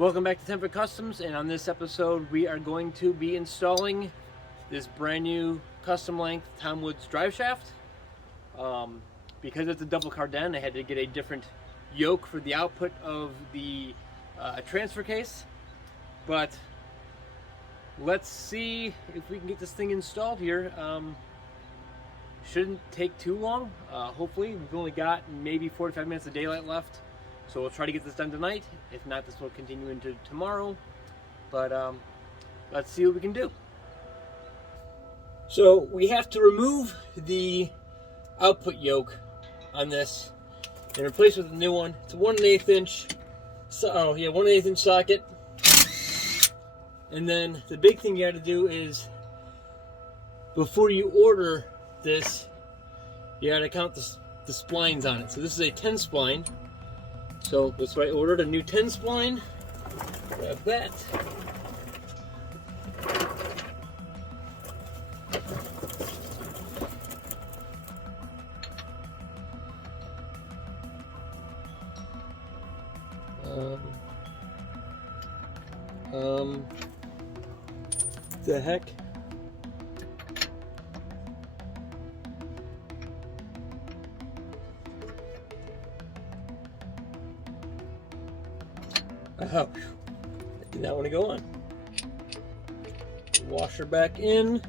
Welcome back to Temper Customs, and on this episode we are going to be installing this brand new custom length Tom Woods Driveshaft. Because it's a double cardan, I had to get a different yoke for the output of the transfer case. But let's see if we can get this thing installed here. Shouldn't take too long. Hopefully, we've only got maybe 45 minutes of daylight left. So we'll try to get this done tonight. If not, this will continue into tomorrow. But let's see what we can do. So we have to remove the output yoke on this and replace it with a new one. It's a 1/8 inch. 1/8 inch socket. And then the big thing you got to do is, before you order this, you got to count the splines on it. So this is a 10 spline. So that's why I ordered a new 10 spline. Grab that. The heck? Oh, I did not want to go on. Wash her back in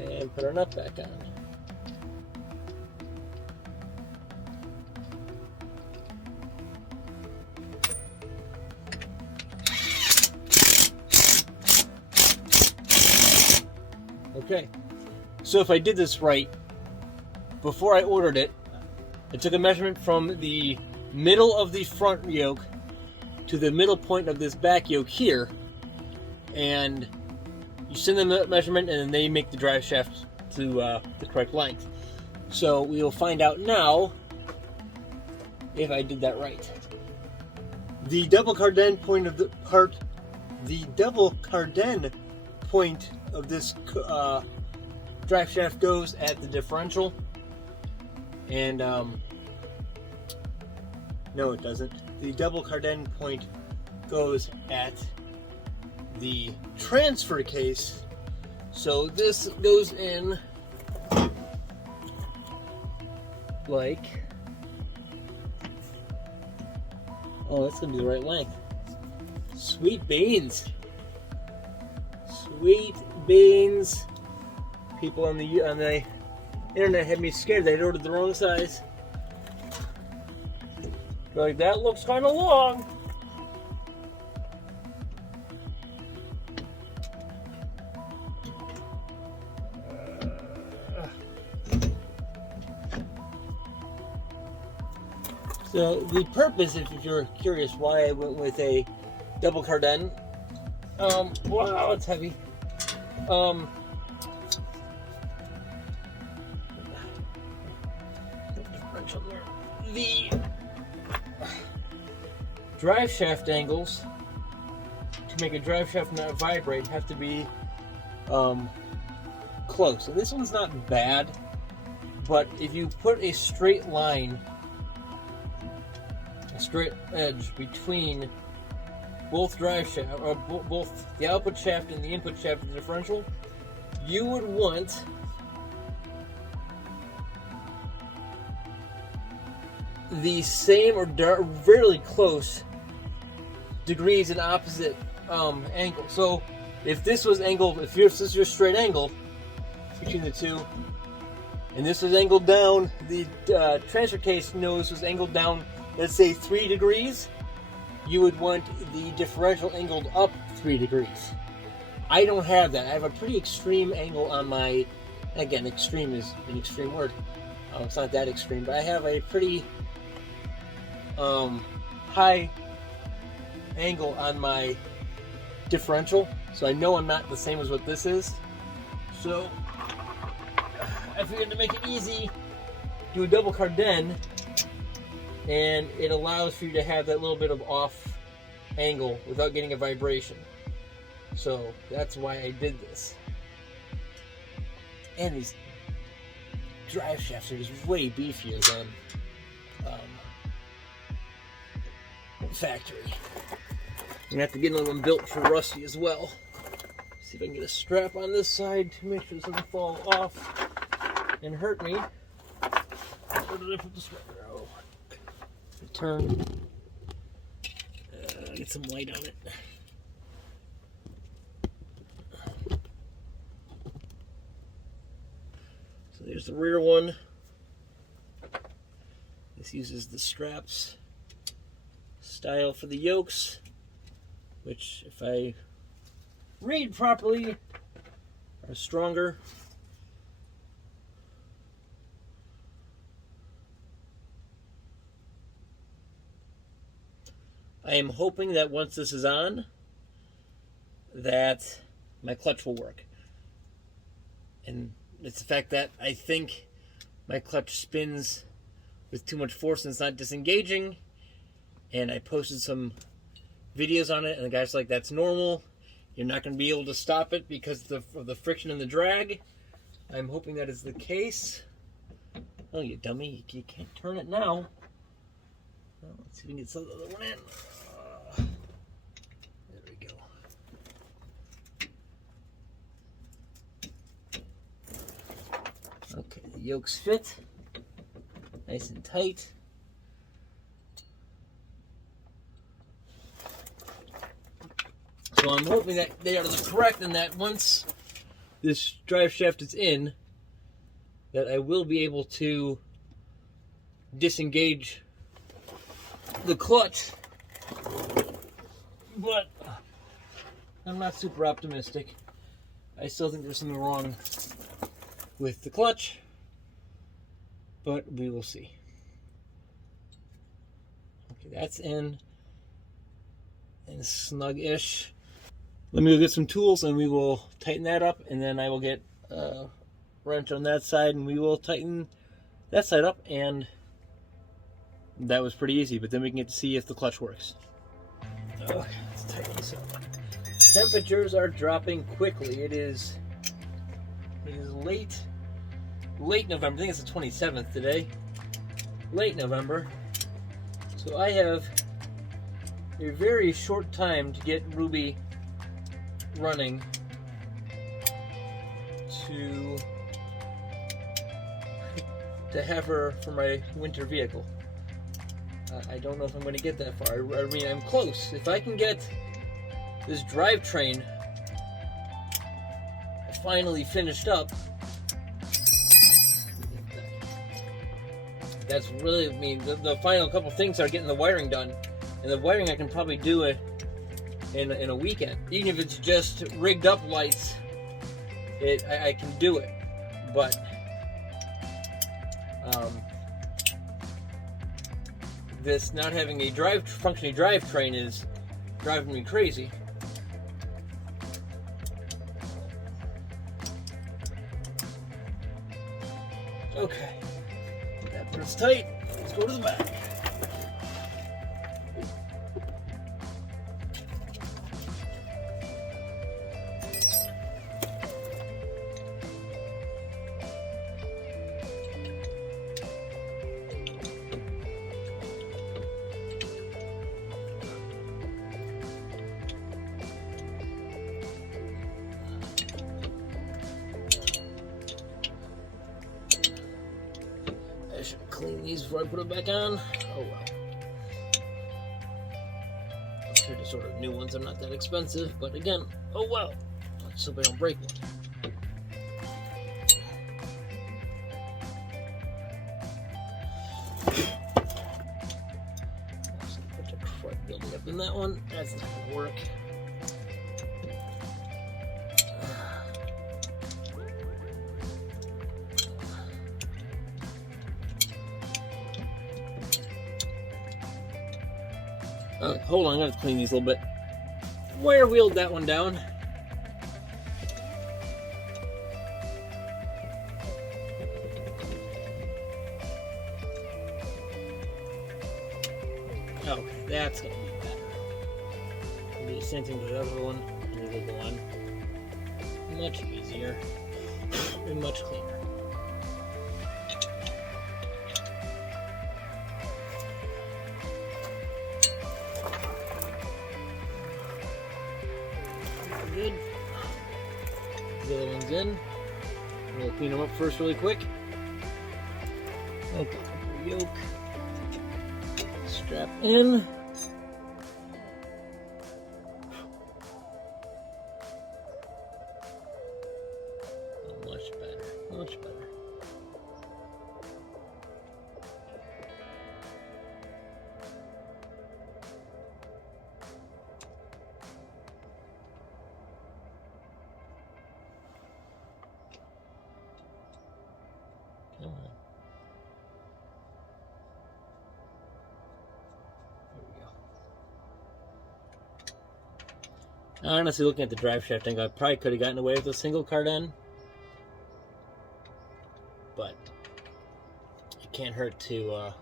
and put our nut back on. Okay, so if I did this right, before I ordered it, I took a measurement from the middle of the front yoke to the middle point of this back yoke here, and you send them that measurement and then they make the drive shaft to the correct length. So we will find out now if I did that right. The double cardan point of this drive shaft goes at the differential, and no, it doesn't. The double cardan point goes at the transfer case. So this goes in like, oh, that's gonna be the right length. Sweet beans. Sweet beans. People on the internet had me scared. They'd ordered the wrong size. Like, that looks kind of long. So the purpose, if you're curious why I went with a double cardan, wow, it's heavy. The drive shaft angles to make a drive shaft not vibrate have to be close. And this one's not bad, but if you put a straight line, a straight edge between both drive shaft, or both the output shaft and the input shaft of the differential, you would want the same or really close degrees in opposite angle. So if this was angled, if this is your straight angle between the two, and this is angled down, the transfer case nose was angled down, let's say 3 degrees, you would want the differential angled up 3 degrees. I don't have that. I have a pretty extreme angle on my, again, extreme is an extreme word. It's not that extreme, but I have a pretty high angle on my differential, so I know I'm not the same as what this is. So I figured to make it easy, do a double cardan, and it allows for you to have that little bit of off angle without getting a vibration. So that's why I did this. And these drive shafts are just way beefier than factory. I'm gonna have to get another one built for Rusty as well. See if I can get a strap on this side to make sure this doesn't fall off and hurt me. Where did I put the strap? Oh, turn. Get some light on it. So there's the rear one. This uses the straps style for the yokes, which, if I read properly, are stronger. I am hoping that once this is on, that my clutch will work. And it's the fact that I think my clutch spins with too much force and it's not disengaging. And I posted some videos on it, and the guy's like, that's normal. You're not going to be able to stop it because of the friction and the drag. I'm hoping that is the case. Oh, you dummy. You can't turn it now. Well, let's see if we can get some other one in. There we go. Okay, the yokes fit. Nice and tight. So I'm hoping that they are correct and that once this drive shaft is in, that I will be able to disengage the clutch. But I'm not super optimistic. I still think there's something wrong with the clutch, but we will see. Okay, that's in and snug-ish. Let me go get some tools and we will tighten that up, and then I will get a wrench on that side and we will tighten that side up, and that was pretty easy, but then we can get to see if the clutch works. Okay, let's tighten this up. Temperatures are dropping quickly. It is late November. I think it's the 27th today. Late November. So I have a very short time to get Ruby running to have her for my winter vehicle. I don't know if I'm going to get that far. I mean, I'm close. If I can get this drivetrain finally finished up, that's really, I mean, the final couple things are getting the wiring done. And the wiring I can probably do it in a weekend. Even if it's just rigged up lights, I can do it. But this not having a functioning drivetrain is driving me crazy. Okay, that part's tight. Let's go to the back. I should clean these before I put it back on. Oh well. I'm sure to order new ones. They're not that expensive, but again, oh well. Let's hope I don't break one. There's a bunch of crud building up in that one. That's not gonna work. Hold on, I'm gonna clean these a little bit. Wire wheeled that one down. Okay, that's gonna be better. I'll do the same thing with the other one and the other one. Much easier and much cleaner. Good. The other one's in. We'll clean them up first really quick. Okay, yoke. Strap in. Oh, much better, much better. Come on. Honestly, looking at the drive shaft, I think I probably could have gotten away with a single cardan, but it can't hurt to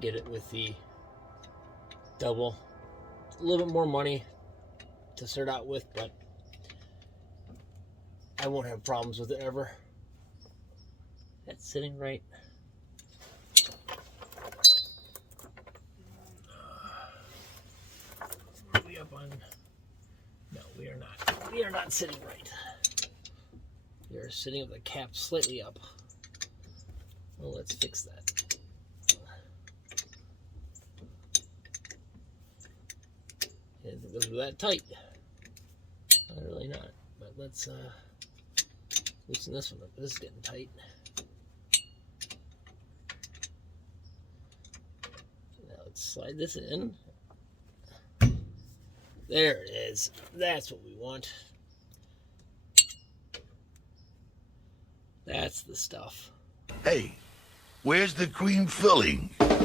get it with the double. It's a little bit more money to start out with, but I won't have problems with it ever. That's sitting right. No, we are not. We are not sitting right. We are sitting with the cap slightly up. Well, let's fix that. I didn't think those were that tight. Not really not. But let's loosen this one up. This is getting tight. Now let's slide this in. There it is. That's what we want. That's the stuff. Hey, where's the cream filling? Now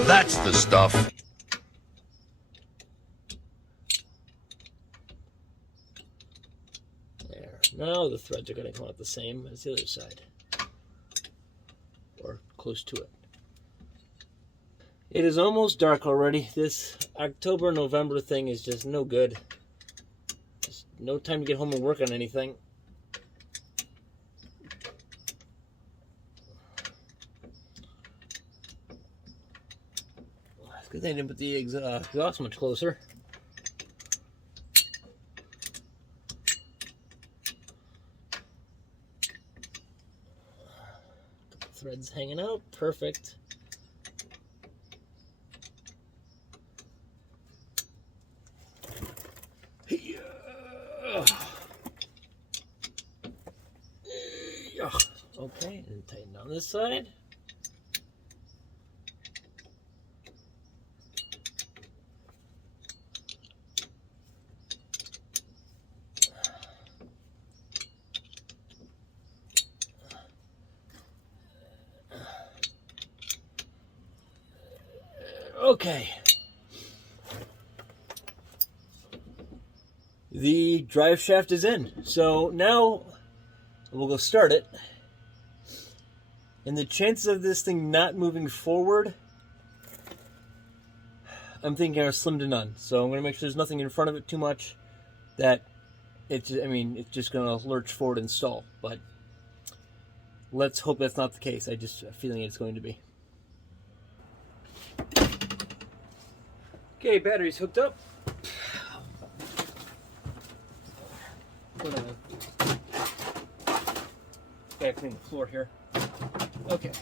that's the stuff. There. Now the threads are going to come out the same as the other side. Or close to it. It is almost dark already. This October-November thing is just no good. Just no time to get home and work on anything. It's good thing I didn't put the exhaust much closer. Threads hanging out. Perfect. Okay, and tighten down this side. Okay. The drive shaft is in. So now we'll go start it. And the chances of this thing not moving forward, I'm thinking are slim to none. So I'm going to make sure there's nothing in front of it too much that it's just going to lurch forward and stall. But let's hope that's not the case. I just have a feeling it's going to be. Okay, battery's hooked up. Gotta clean the floor here. Okay.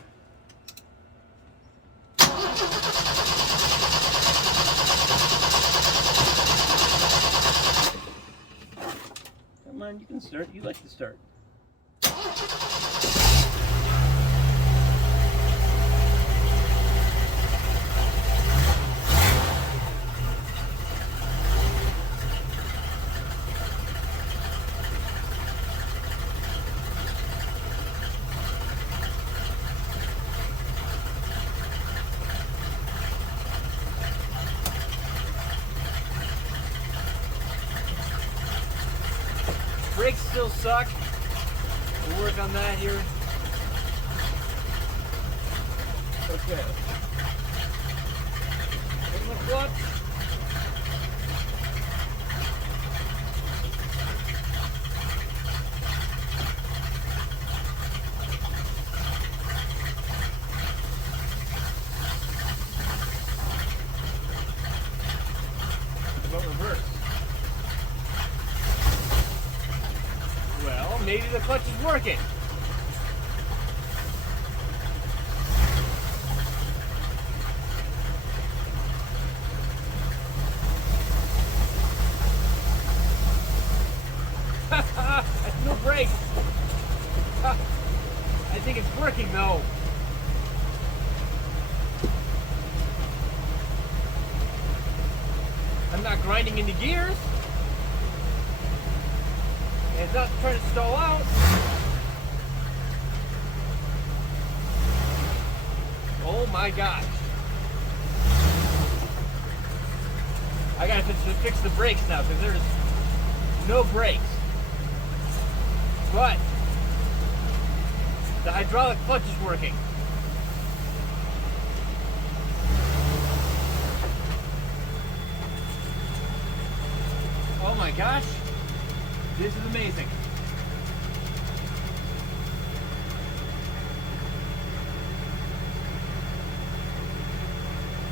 Come on, you can start. You like to start. brakes still suck. We'll work on that here. Okay. Here's the clutch. About reverse. Well, maybe the clutch is working. No brakes. I think it's working though. I'm not grinding into gears. And it's not trying to stall out. Oh my gosh. I gotta fix the brakes now because there's no brakes. But the hydraulic clutch is working. Oh my gosh, this is amazing.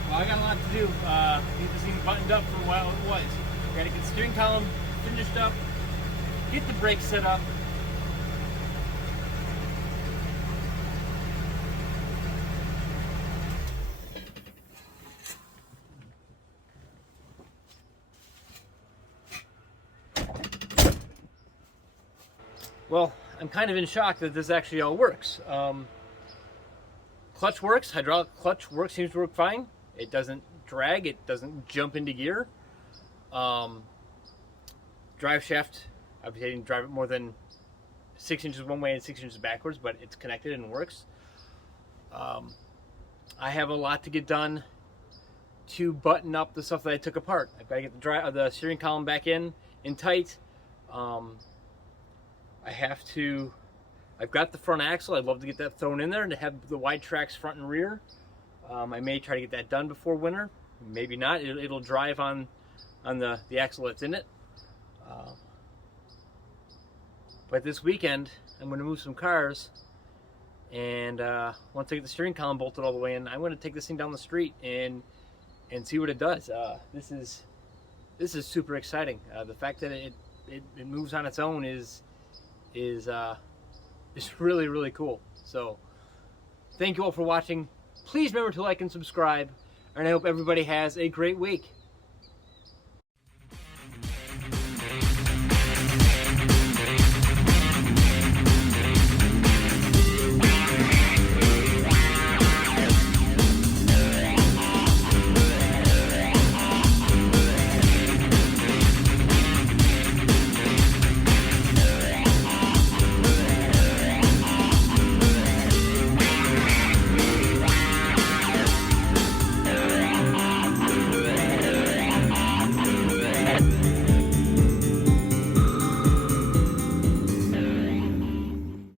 Well, I got a lot to do. Get this thing buttoned up for a while it was. Gotta get the steering column finished up, get the brakes set up. Well, I'm kind of in shock that this actually all works. Clutch works, hydraulic clutch works, seems to work fine. It doesn't drag, it doesn't jump into gear. Drive shaft, I didn't drive it more than 6 inches one way and 6 inches backwards, but it's connected and works. I have a lot to get done to button up the stuff that I took apart. I've got to get the steering column back in tight. I've got the front axle. I'd love to get that thrown in there and to have the wide tracks front and rear. I may try to get that done before winter. Maybe not. It'll drive on the axle that's in it. But this weekend, I'm going to move some cars. And once I get the steering column bolted all the way in, I'm going to take this thing down the street and see what it does. This is super exciting. The fact that it moves on its own is really, really cool. So thank you all for watching. Please remember to like and subscribe, and I hope everybody has a great week.